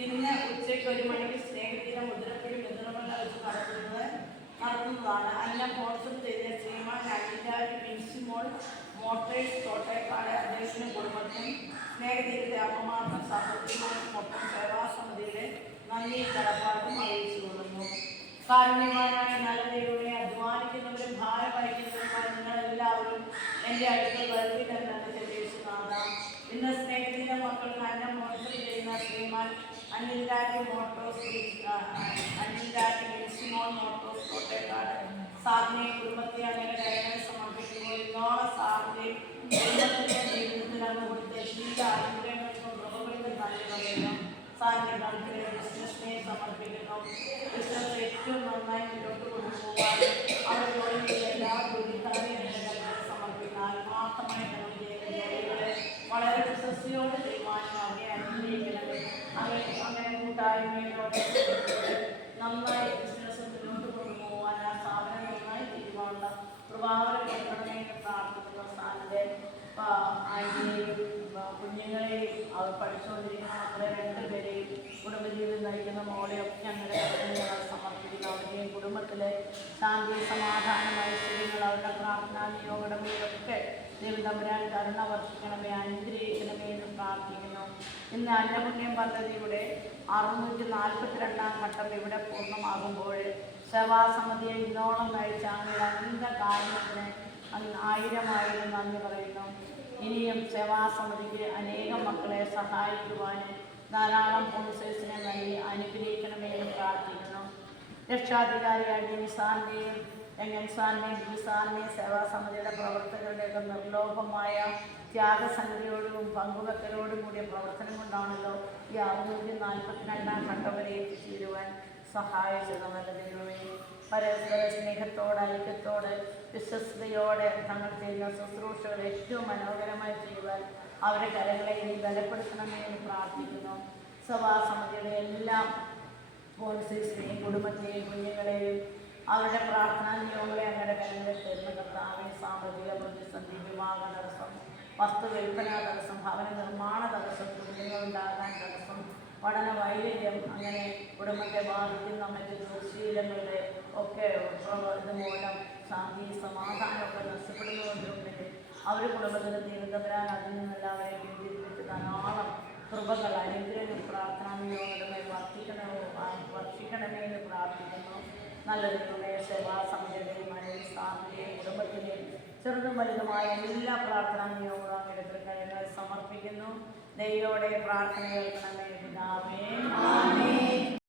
ഇന്ന് ഉച്ചയ്ക്ക് 1 മണിക്ക് സ്നേഹത്തിന്റെ മുദ്രപ്പടി മുദ്രമല വെച്ച് നടത്തുന്നതാണ്. അന്ന സ്പോൺസർ ചെയ്ത ശ്രീമാൻ അനിലാരി വിൻസിമോൾ മോട്ടേഴ്സ് തോട്ടേക്കാട് അദ്ദേഹത്തിനും കുടുംബത്തിനും സ്നേഹതീരത്തെ അമ്മമാർക്കും സഹോദരിമാർക്കും ഒപ്പം സേവാസമിതിയുടെ നന്ദി കടപ്പാടും അറിയിച്ചു കൊള്ളുന്നു. കാരുണ്യവാനായ നല്ല ദൈവമേ, അധ്വാനിക്കുന്നവരും ഭാരം വഹിക്കുന്നവരുമായ നിങ്ങളെല്ലാവരും എൻ്റെ അടുത്ത് വരുവില്ലെന്നാണ് യേശുനാഥ. ഇന്ന് സ്നേഹത്തിന്റെ മക്കൾക്ക് അന്നം മോട്ടർ ചെയ്യുന്ന ശ്രീമാൻ അനിലാരി വിൻസിമോൾ മോട്ടോഴ്സ് കോട്ടയക്കാട് സാറിനെ കുടുംബത്തെ അങ്ങനെ കരങ്ങൾ സമർപ്പിക്കുമ്പോൾ ഇന്നോളം സാറിൻ്റെ കുടുംബത്തിൻ്റെ ജീവിതത്തിൽ അങ്ങ് കൊടുത്ത ശീല അനുഗ്രഹങ്ങൾക്കും പ്രഭുക്കൾക്കും നന്ദി പറയുന്നു. സാറിൻ്റെ കണക്കിലെ ബിസിനസ്സിനെ സമർപ്പിക്കുന്നു. ബിസിനസ് ഏറ്റവും നന്നായി മുന്നോട്ട് കൊണ്ടുപോകാൻ അവർ ജോലി എല്ലാ ജോലിക്കാരെയും സമർപ്പിക്കുന്ന ആത്മാർത്ഥമായി ജോലികളെ വളരെ വിശ്വസിയോട് തീരുമാനം അവരെ അനുഗ്രഹിക്കണമേ. അങ്ങനെ കൂട്ടായ്മയിലൂടെ നന്നായി ബിസിനസ് മുന്നോട്ട് കൊണ്ടുപോകാൻ ആ സ്ഥാപനം നന്നായി തീരുമാനമുള്ള പ്രഭാവനം കൊടുക്കണമെന്ന് പ്രാർത്ഥിക്കുന്ന സ്ഥാനത്തെ ആന്റിയെയും കുഞ്ഞുങ്ങളെയും അവർ പഠിച്ചുകൊണ്ടിരിക്കുന്ന മക്കളെ 2 പേരെയും കുടുംബജീവിതം നയിക്കുന്ന മോളെയും ഞങ്ങളുടെ ഞങ്ങൾ സമർപ്പിക്കുന്നു. അവരുടെയും കുടുംബത്തിലെ ശാന്തി സമാധാനം ഐശ്വര്യങ്ങൾ അവരുടെ പ്രാർത്ഥനാ നിയോഗടമയിലൊക്കെ ദൈവതമ്പുരാൻ കരുണ വർഷിക്കണമേ, അനുഗ്രഹിക്കണമേ എന്ന് പ്രാർത്ഥിക്കുന്നു. ഇന്ന് അന്നപുണ്യം പദ്ധതിയുടെ 642-ാം ഘട്ടം ഇവിടെ പൂർണ്ണമാകുമ്പോൾ സേവാസമിതിയെ ഇന്നോളം നയിച്ച അങ്ങയുടെ അനന്ത കാരണത്തിന് 1000 നന്ദി പറയുന്നു. ഇനിയും സേവാസമിതിക്ക് അനേകം മക്കളെ സഹായിക്കുവാനും ധാരാളം സ്പോൺസേഴ്സിനെ നൽകി അനുഗ്രഹിക്കണമേ എന്ന് പ്രാർത്ഥിക്കുന്നു. രക്ഷാധികാരിയായ ജിൻസാറിൻ്റെയും രംഗൻസാറിൻ്റെയും ജിൻസാറിൻ്റെയും സേവാസമിതിയുടെ പ്രവർത്തകരുടെയൊക്കെ നിർലോഭമായ ത്യാഗസംഗതിയോടും പങ്കുവെക്കലോടും കൂടിയ പ്രവർത്തനം കൊണ്ടാണല്ലോ ഈ 642-ാം ഘട്ടം വരെ എത്തിച്ചേരുവാൻ സഹായിച്ചത്. നല്ല ദൈവമേ, പരസ്പര സ്നേഹത്തോടെ ഐക്യത്തോടെ വിശ്വസ്തയോടെ തങ്ങൾ ചെയ്യുന്ന ശുശ്രൂഷകൾ ഏറ്റവും മനോഹരമായി ചെയ്യുവാൻ അവരുടെ കരങ്ങളെ ഇനി ബലപ്പെടുത്തണമേ എന്ന് പ്രാർത്ഥിക്കുന്നു. സഭാസമിതിയുടെ എല്ലാ സ്പോൺസേഴ്സിനെയും കുടുംബത്തെയും കുഞ്ഞുങ്ങളെയും അവരുടെ പ്രാർത്ഥനാ നിയമങ്ങളെ അങ്ങനെ കരങ്ങളിൽ തരുന്ന കർത്താവേ, സാമ്പത്തിക പ്രതിസന്ധി, വിവാഹ തടസ്സം, വസ്തു വിൽപ്പന തടസ്സം, ഭവന നിർമ്മാണ തടസ്സം, കുഞ്ഞുങ്ങളുണ്ടാകാൻ തടസ്സം, പഠന വൈകല്യം, അങ്ങനെ കുടുംബത്തെ ബാധിക്കുന്ന മറ്റ് ദുശീലങ്ങളുടെ ഒക്കെ ഇതുമൂലം ശാന്തി സമാധാനമൊക്കെ നഷ്ടപ്പെടുന്നതുകൊണ്ടുണ്ടെങ്കിൽ അവർ കുടുംബത്തിന് തീർന്നവരാൻ അതിൽ നിന്നെല്ലാവരെയും പിന്തിരിപ്പിച്ച് ധാരാളം കൃപകൾ അനുഗ്രഹം പ്രാർത്ഥനാ നിയോഗങ്ങളുടെ വർഷിക്കണമേ എന്ന് പ്രാർത്ഥിക്കുന്നു. നല്ല ദൈവമേ, സേവാസമിതിയുടെയും സ്ഥാപനത്തെയും കുടുംബത്തിൻ്റെയും ചെറുതും വലുതുമായ എല്ലാ പ്രാർത്ഥനാ നിയോഗങ്ങളും അങ്ങയുടെ തൃക്കരങ്ങളിൽ സമർപ്പിക്കുന്നു. ദൈവയോടെ പ്രാർത്ഥന കേൾക്കണമേ പിതാവേ.